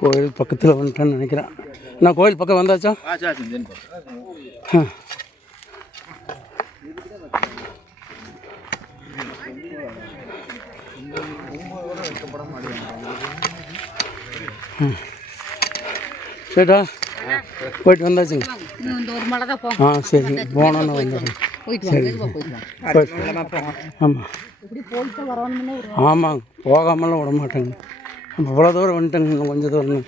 கோயில் பக்கத்தில் வந்துட்டேன்னு நினைக்கிறேன். நான் கோயில் பக்கம் வந்தாச்சா. சரிடா போயிட்டு வந்தாச்சுங்க. ஆ சரிங்க போனோன்னு வந்துடுறேன் ஆமாம் இப்படி போயிட்டு வரணும்னு ஒரு ஆமாங்க. போகாமலாம் விட மாட்டேங்க. அப்போ இவ்வளோ தூரம் வந்துட்டேங்க இன்னும் கொஞ்சம் தூரம்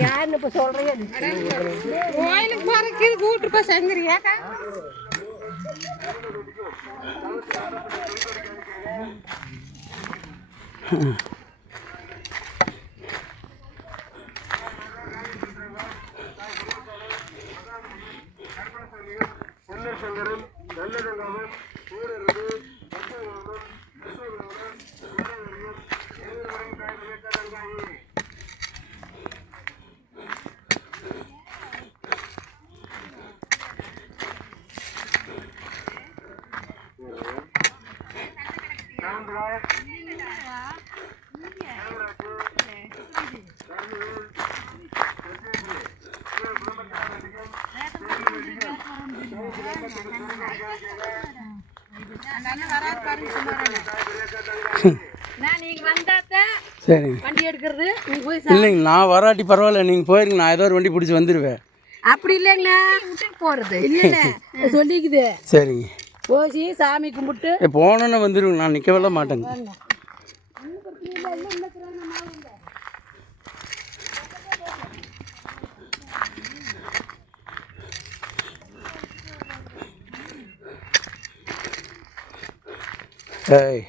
யாருன்னு இப்போ சொல்கிறீங்க கோயிலுக்கு போகிறக்கு கூட்டு போய் செஞ்சுறியாக்கா நான் சரிங்க. வண்டி எடுக்கிறது நீங்கள் போய் இல்லைங்க நான் வராட்டி பரவாயில்ல நீங்கள் போயிருங்க நான் ஏதோ ஒரு வண்டி பிடிச்சி வந்துடுவேன் அப்படி இல்லைங்கண்ணா விட்டுட்டு போகிறது சொல்லிக்குது. சரிங்க. போசி சாமி கும்பிட்டு. போனோன்னு வந்துடுவேங்க நான் நிற்கவே மாட்டேங்க. ஏய்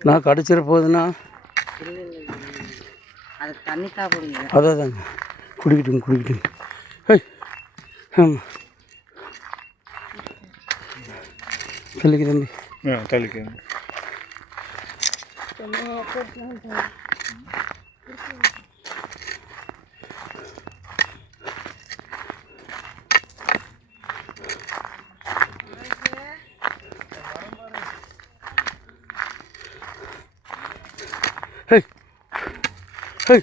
நான் கடிச்சிட போகுதுன்னா? அதுக்கு தண்ணி சாப்பிடுங்க அதான் தாங்க குடிக்கட்டுங்க குடிக்கட்டுங்க ஏய் ஆமாம் தள்ளிக்கு தம்பி. தள்ளிக்கு. Hey. Hey.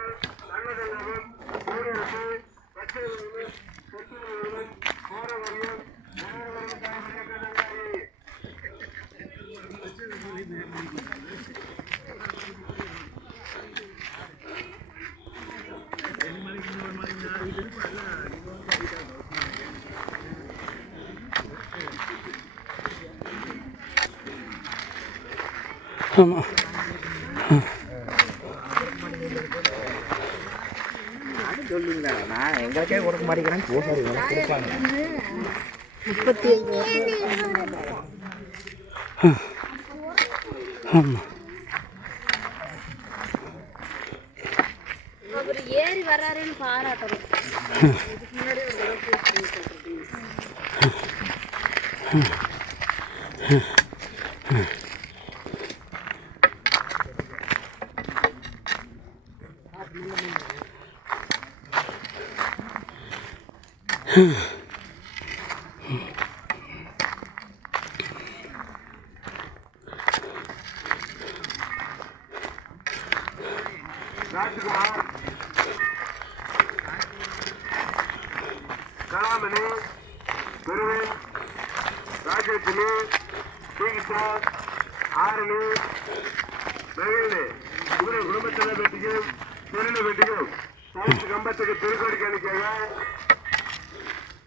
மாட்டேங்கிறேன் ஆமாம் அவர் ஏறி வர்றாருன்னு பாராட்டணும். முன்னாடி ஒரு தடவை போய் சொல்லிட்டு ராஜ்குமார் கலாமணி குருவன் ராஜலட்சுமி ஸ்ரீகிருஷ்ணா ஆரணி மகிழ்ந்து இவரை குடும்பத்தில் வெட்டிக்கும் தொழில வெட்டிக்கும் கம்பத்துக்கு திருக்கோடி கணிக்காக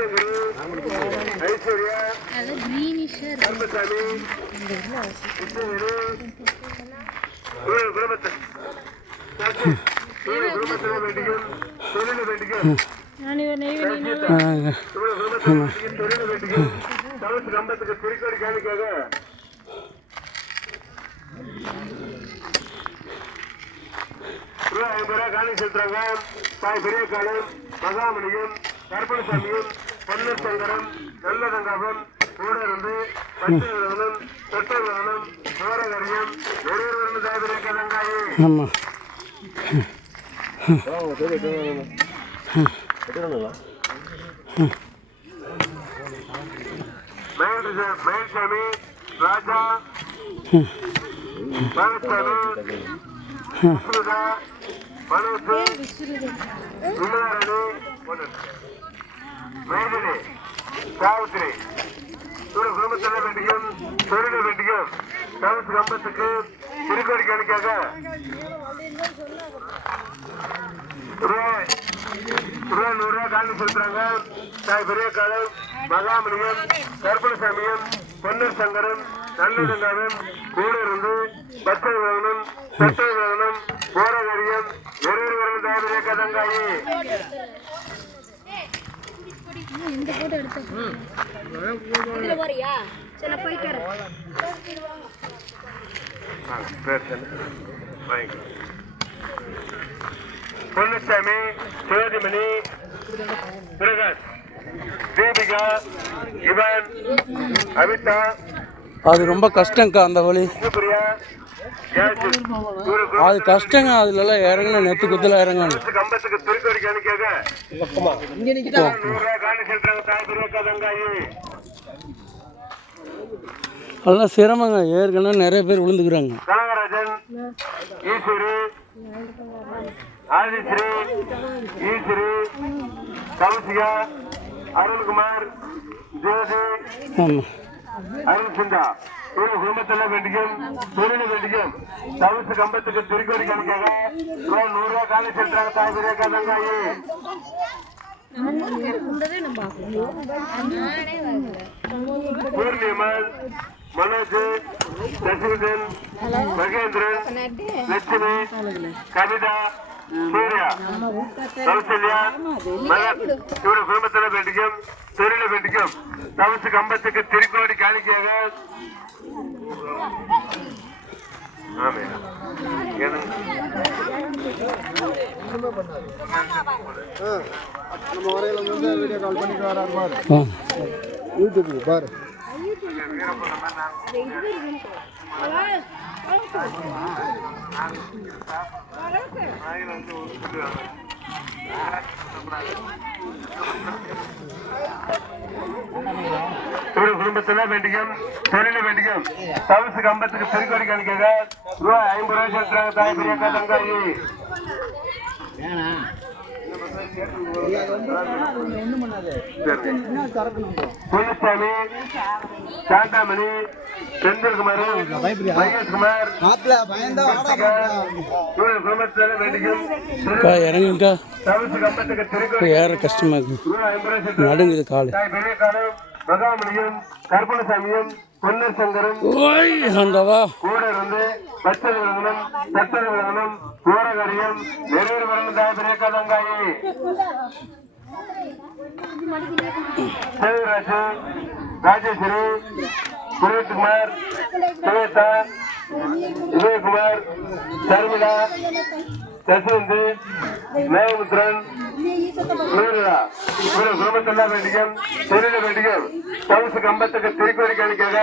பில்லியங்குரு ஐஸ்வர்யா அது கிருஷ்ணகிரி குடும்பத்தை குடும்பத்தில் வேண்டியும் தொழில வேண்டியும் ஆ, வேண்டியும் தவிர்த்து கம்பத்துக்கு குறிக்கோடி காணிக்காக ஐம்பது காணி செலுத்துறாங்க தாய் பெரிய காலம் மகாமணியும் கருப்பணசாமியும் பொன்னர் சங்கரம் நல்லதங்காபம் கூட இருந்து பச்சை விரதனம் தொட்ட விரதனம் சோரகரியம் ஒரு ஒரு தாய் பெரிய கதங்காயி ஆமாம் மயில் மயில்சாமி ராஜா மயில்சாமி மனோஜ் விநாயகனி மைதிலி சாவித்திரி ஒரு குடும்பத்தில் வேண்டியும் தொழில வேண்டியும் தவிர்த்து கம்பத்துக்கு திருக்கோடி காணிக்காக ரூபா ரூபாய் நூறு ரூபாய் காணி செலுத்துறாங்க. தாய் பெரிய காலம் மகாமணியம் கருப்பணசாமியும் பொன்னர் சங்கரன் நல்லதங்காவன் கூட இருந்து பச்சை வாகனம் சட்டை வாகனம் போரகரியம் நிறைய வரணும் தாய் பெரிய கதங்காயி இந்த போட்டோ எடுத்து சரி நான் போயிட்டு வரேன். பொன்னுசாமி சிவாஜிமணி பிரகாஷ் தீபிகா இவன் அமிதா அது ரொம்ப கஷ்டங்க்கா அந்த வழி சுப்ரியா அது கஷ்டங்க அதுலலாம் இறங்கணும் நெத்து குத்தில் இறங்கணும். அதெல்லாம் சிரமங்க ஏற்கனவே நிறைய பேர் விழுந்துக்கிறாங்க. அருண்குமார் ஜோதி சிந்தா ஒரு குடும்பத்தில் வேண்டியும் தொழில வேண்டியும் தவிர்த்து கம்பத்துக்கு திருக்கோடி காணிக்காக ரூபாய் நூறு ரூபாய் காணி செலுத்துறாங்க தாய் பெரிய கதங்காயி இருந்ததே மனோஜ் சசிவதன் மகேந்திரன் லட்சுமி கவிதா சூர்யா கௌசல்யா மகன் இவரு குடும்பத்தில் வேண்டிக்கும் தொழில வேண்டிக்கும் தவிர்த்து கம்பத்துக்கு திருக்கோடி காணிக்கையாக ஆமே ஏன்னா ஆ. யூடியூப்ல பாரு. ஒரு குடும்பத்துல வேண்டிக்கும் தொழில வேண்டிக்கும். தவிசு கம்பத்துக்கு திருக்கோடி கணிக்காக ரூபாய் ஐம்பது ரூபாய் செலுத்துறாங்க தாய் பெரியக்கா தங்காயி பொன்னுசாமி சாந்தாமணி செந்தில்குமார் மகேஷ்குமார் இறங்குங்கக்கா ஏற கஷ்டமா இருக்கு. நடுங்குது கால். தாய் மகாமணியும் கருப்பணசாமியும் பொன்னர் சங்கரும். கூட இருந்து பச்சை விலங்கனம் சட்டை விலங்கனம் கூரகரியம் நெருவர் சேவிராஜு ராஜேஸ்வரி சுரேஷ்குமார் சுவேதா விஜயகுமார் சர்மிளா சசிவந்து மேகமுத்ரன் நூறுரா ஒரு குடும்பத்தெல்லாம் வேண்டிக்கும் தொழில வேண்டிக்கும். தவசு கம்பத்துக்கு திருக்கோடி காணிக்காக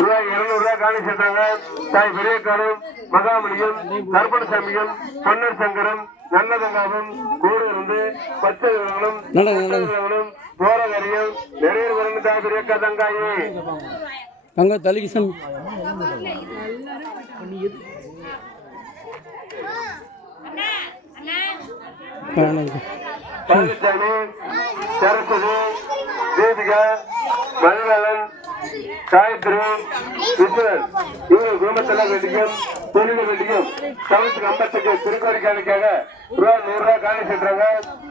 ரூபாய் இருநூறு ரூபாய் காணி சென்றாங்க. தாய் பெரியக்காரும் மகாமணியும் கருப்பணசாமியும் பொன்னர் சங்கரும் நல்லதங்காவும் கூட இருந்து பச்சை விலங்கனும் போரகரியும் நிறைய வரணும் தாய் பெரியக்கா தங்காயி. அங்கே தலைக்கு சாமி வேணாங்க பழனிசாமி சரஸ்வதி தீபிகா மணிநலன் காயத்ரி விஸ்வன் இவங்க குடும்பத்தெல்லாம் வேண்டிக்கும் தொழில வேண்டிக்கும் தவத்துக்கு ஐம்பத்துக்கு திருக்கோடி காணிக்காக ரூபா நூறு ரூபா காணி சென்றாங்க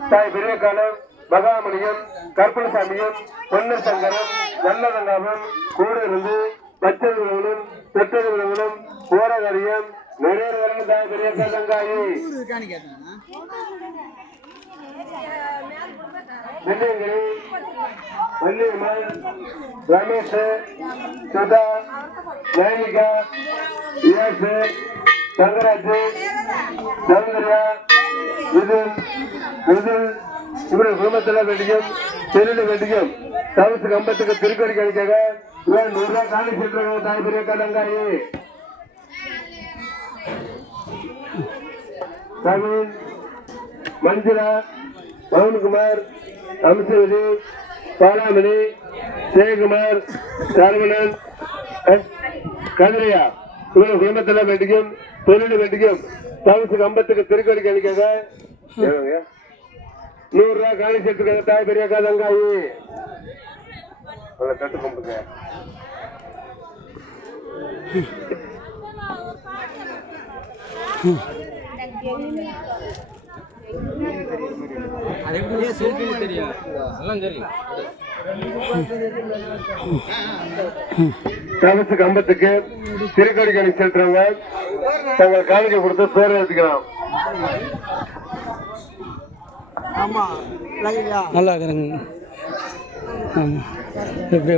தாய் பெரிய காலம் மகாமணியும் கற்பனசாமியும் பொன்னர் சங்கரும் நல்லதங்காவும் கூட இருந்து பச்சை விலவனும் பெற்றது விலவனும் போரகரியம் நிறைய வரணும் தாய் பெரிய ரமேஷ் சுதா நைனிகா இயாஸ் தங்கராஜ் சௌந்தர்யா இது இது இவருடைய குடும்பத்தில் வெடிக்கும் தெருவில் வெடிக்கும் தவசு கம்பத்துக்கு திருக்கடி கணிக்காக இவன் நூறு ரூபாய் காணி சென்றாங்க தாய் பெரிய கடங்காயி தமிழ் மஞ்சுளா பவன்குமார் அம்சவதி பாலாமணி ஜெயக்குமார் சரவணன் கதிரையா. இவங்க குடும்பத்தில் வெட்டிக்கும் தொழில் வெட்டிக்கும் தவசுக்கு ஐம்பத்துக்கு திருக்கோடி கணிக்காக நூறு ரூபா காணி சேர்த்துக்காங்க தாய் பெரிய தங்காயி. தட்டு தவசு கம்பத்துக்கு திருக்கோடி கணி செலுத்துறவங்க தங்கள் காணிக்கை கொடுத்து பேர் எடுத்துக்கலாம் நல்லா இருக்கிறேங்க. ஆமாம் எப்படியே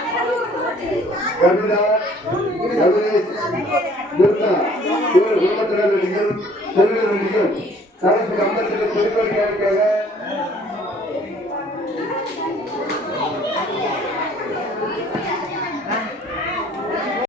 கவிதா கவினேஷ் துர்கா இவர் குடும்பத்தினர் நடிகர் செல்வ நடிகர் தவசு